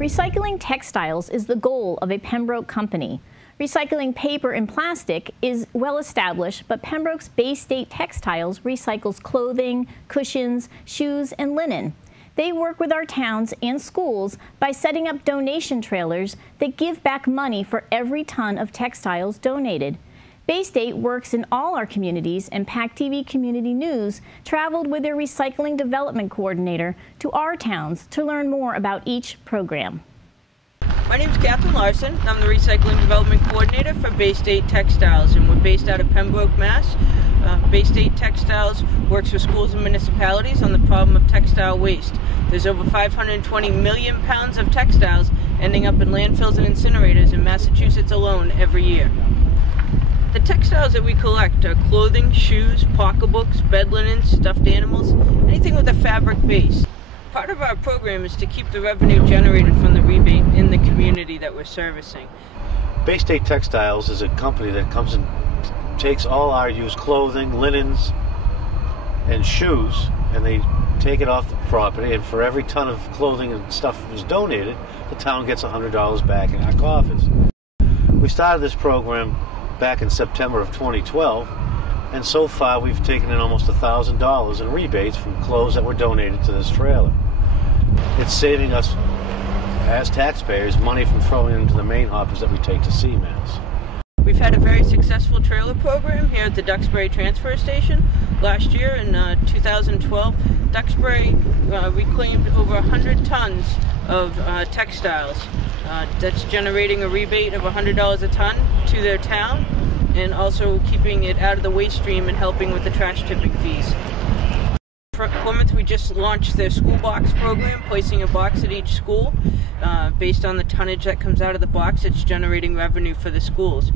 Recycling textiles is the goal of a Pembroke company. Recycling paper and plastic is well established, but Pembroke's Bay State Textiles recycles clothing, cushions, shoes, and linen. They work with our towns and schools by setting up donation trailers that give back money for every ton of textiles donated. Bay State works in all our communities, and PACTV Community News traveled with their Recycling Development Coordinator to our towns to learn more about each program. My name is Catherine Larson. I'm the Recycling Development Coordinator for Bay State Textiles, and we're based out of Pembroke, Mass. Bay State Textiles works with schools and municipalities on the problem of textile waste. There's over 520 million pounds of textiles ending up in landfills and incinerators in Massachusetts alone every year. The textiles that we collect are clothing, shoes, pocketbooks, bed linens, stuffed animals, anything with a fabric base. Part of our program is to keep the revenue generated from the rebate in the community that we're servicing. Bay State Textiles is a company that comes and takes all our used clothing, linens, and shoes, and they take it off the property, and for every ton of clothing and stuff that was donated, the town gets $100 back in our coffers. We started this program back in September of 2012, and so far we've taken in almost $1,000 in rebates from clothes that were donated to this trailer. It's saving us, as taxpayers, money from throwing into the main hoppers that we take to CMAS. We've had a very successful trailer program here at the Duxbury Transfer Station. Last year, in 2012, Duxbury reclaimed over 100 tons of textiles. That's generating a rebate of $100 a ton to their town, and also keeping it out of the waste stream and helping with the trash tipping fees. For Plymouth, we just launched their school box program, placing a box at each school. Based on the tonnage that comes out of the box, it's generating revenue for the schools.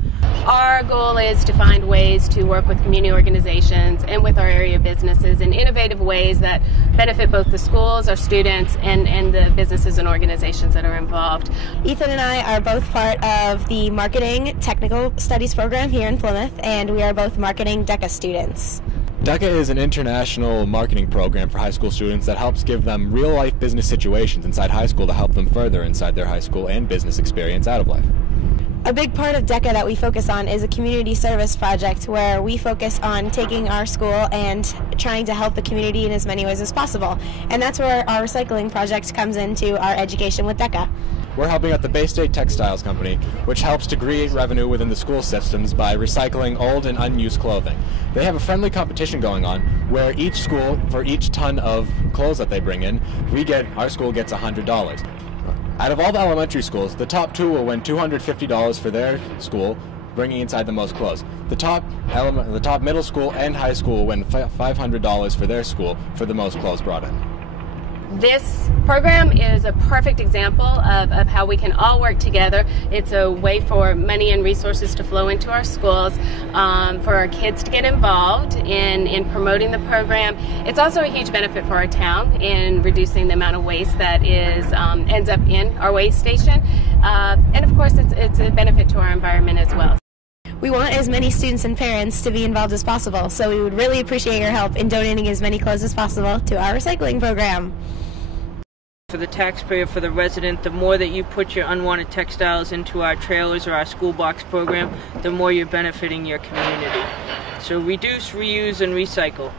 Our goal is to find ways to work with community organizations and with our area businesses in innovative ways that benefit both the schools, our students, and the businesses and organizations that are involved. Ethan and I are both part of the Marketing Technical Studies program here in Plymouth, and we are both marketing DECA students. DECA is an international marketing program for high school students that helps give them real-life business situations inside high school to help them further inside their high school and business experience out of life. A big part of DECA that we focus on is a community service project where we focus on taking our school and trying to help the community in as many ways as possible. And that's where our recycling project comes into our education with DECA. We're helping out the Bay State Textiles Company, which helps to create revenue within the school systems by recycling old and unused clothing. They have a friendly competition going on where each school, for each ton of clothes that they bring in, our school gets $100. Out of all the elementary schools, the top two will win $250 for their school, bringing inside the most clothes. The top middle school and high school will win $500 for their school for the most clothes brought in. This program is a perfect example of how we can all work together. It's a way for money and resources to flow into our schools, for our kids to get involved in promoting the program. It's also a huge benefit for our town in reducing the amount of waste that ends up in our waste station. And of course, it's a benefit to our environment as well. We want as many students and parents to be involved as possible, so we would really appreciate your help in donating as many clothes as possible to our recycling program. For the taxpayer, for the resident, the more that you put your unwanted textiles into our trailers or our school box program, the more you're benefiting your community. So reduce, reuse, and recycle.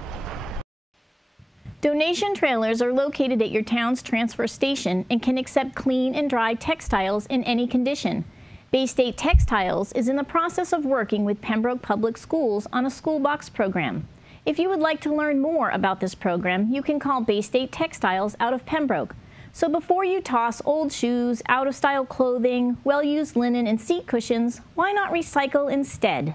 Donation trailers are located at your town's transfer station and can accept clean and dry textiles in any condition. Bay State Textiles is in the process of working with Pembroke Public Schools on a school box program. If you would like to learn more about this program, you can call Bay State Textiles out of Pembroke. So before you toss old shoes, out-of-style clothing, well-used linen, and seat cushions, why not recycle instead?